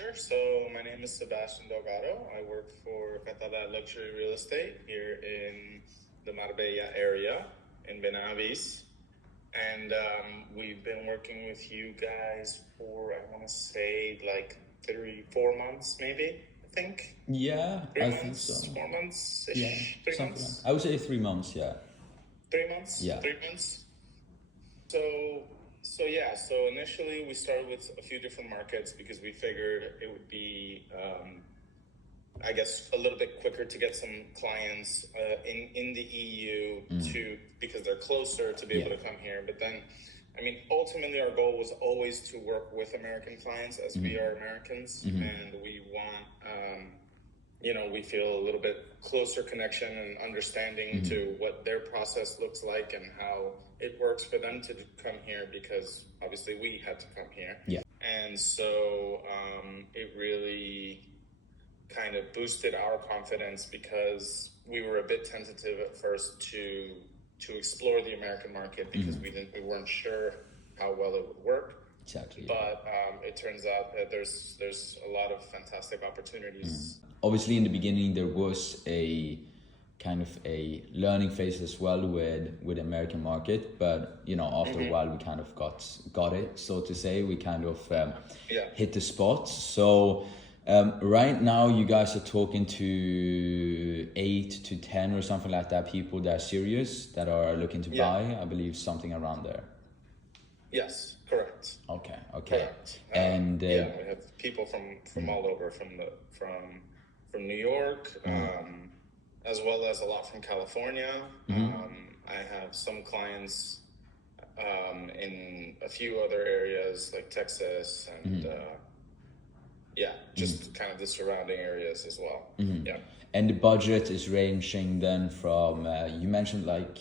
Sure. So my name is Sebastian Delgado. I work for Catala Luxury Real Estate here in the Marbella area in Benavides. And we've been working with you guys for, I want to say, like 4 months, maybe, I think. Yeah, Three I months, think so. 4 months-ish, Yeah, 3 months. like, I would say 3 months. Yeah. 3 months? Yeah. 3 months. So initially we started with a few different markets because we figured it would be, I guess, a little bit quicker to get some clients in the EU because they're closer to be able to come here. But then, I mean, ultimately our goal was always to work with American clients as we are Americans, and we want, we feel a little bit closer connection and understanding to what their process looks like and how it works for them to come here, because obviously we had to come here. Yeah. And so it really kind of boosted our confidence because we were a bit tentative at first to explore the American market because we weren't sure how well it would work. Exactly. But it turns out that there's a lot of fantastic opportunities. Obviously, in the beginning, there was a kind of a learning phase as well with American market, but after a while we kind of got it, so to say. We kind of hit the spot. So right now you guys are talking to 8 to 10 or something like that, people that are serious, that are looking to buy, I believe, something around there. Yes, correct. Okay. Correct. And we have people from all over, from New York, as well as a lot from California. I have some clients in a few other areas like Texas and just kind of the surrounding areas as well. Yeah. And the budget is ranging then from you mentioned like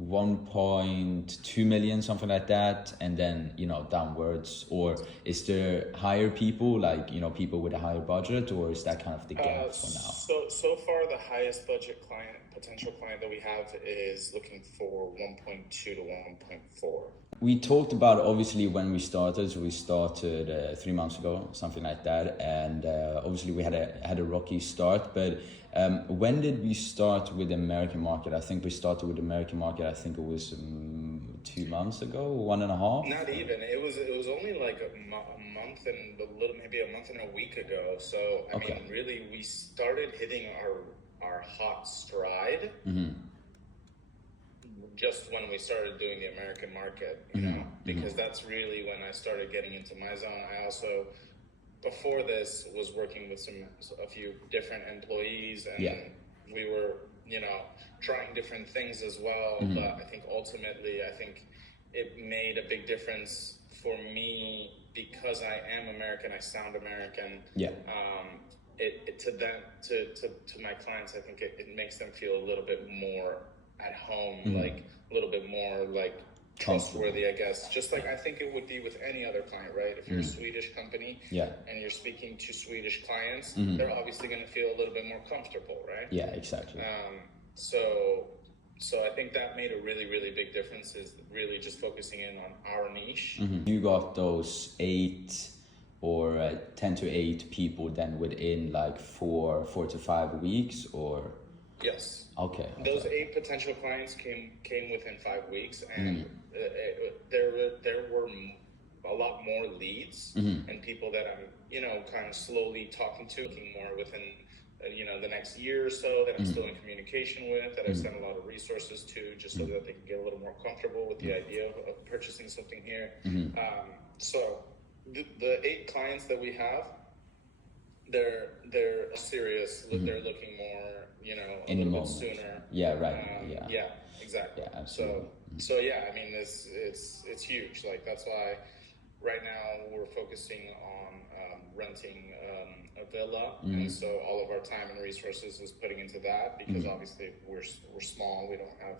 1.2 million, something like that, and then downwards, or is there higher people, like people with a higher budget, or is that kind of the gap for now? So far the highest budget potential client that we have is looking for 1.2 to 1.4. We talked about, obviously, when we started. So we started 3 months ago, something like that, and obviously we had a rocky start. But when did we start with the American market? I think we started with the American market, I think it was 2 months ago, 1.5. Not even. It was only like a month and maybe a month and a week ago. So I mean, really, we started hitting our hot stride just when we started doing the American market, because that's really when I started getting into my zone. I also, before this, was working with a few different employees, and we were, trying different things as well. But I think ultimately, it made a big difference for me because I am American. I sound American. Yeah. To my clients, I think it makes them feel a little bit more at home, like a little bit more like trustworthy, I guess. Just like I think it would be with any other client, right? If you're a Swedish company and you're speaking to Swedish clients, they're obviously going to feel a little bit more comfortable, right? Yeah, exactly. So I think that made a really, really big difference, is really just focusing in on our niche. You got those 8 or 10 to 8 people then within like 4 to 5 weeks, or? Yes. Okay. Those 8 potential clients came within 5 weeks, and there were a lot more leads and people that I'm kind of slowly talking to, looking more within the next year or so, that I'm still in communication with, that I've sent a lot of resources to, just so that they can get a little more comfortable with the idea of purchasing something here. So the 8 clients that we have, they're serious. They're looking more, a little bit sooner. Yeah, right. Yeah, exactly. Yeah, absolutely. So yeah, I mean, it's huge. Like, that's why right now we're focusing on renting a villa, and so all of our time and resources is putting into that, because obviously we're small. We don't have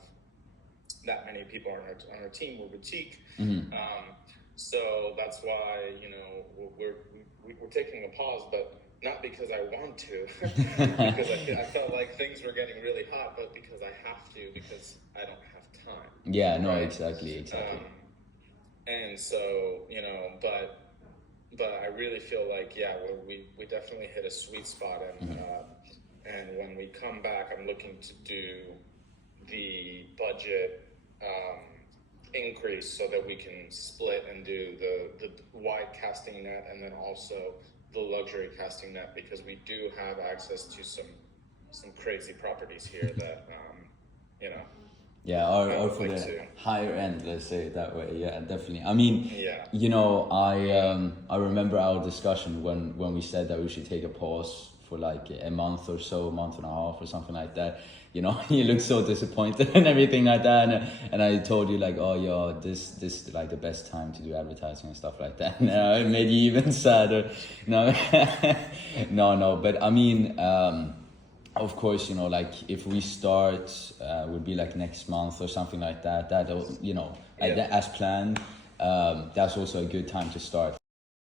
that many people on our team. We're boutique. So that's why we're taking a pause, but not because I want to, because I felt like things were getting really hot, but because I have to, because I don't have time. Yeah, no, right? Exactly. And so, but but I really feel like, yeah, we definitely hit a sweet spot, and when we come back, I'm looking to do the budget increase so that we can split and do the wide casting net and then also the luxury casting net, because we do have access to some crazy properties here that Yeah, or for like the to. higher end, let's say it that way. Yeah, definitely. I mean, Yeah. I remember our discussion when we said that we should take a pause for like a month or so, a month and a half or something like that. You look so disappointed and everything like that, and I told you like, oh yeah, this is like the best time to do advertising and stuff like that. No, it made you even sadder. No, no, but I mean. Of course, like if we start, would be like next month or something like that. That Yeah. as planned. That's also a good time to start.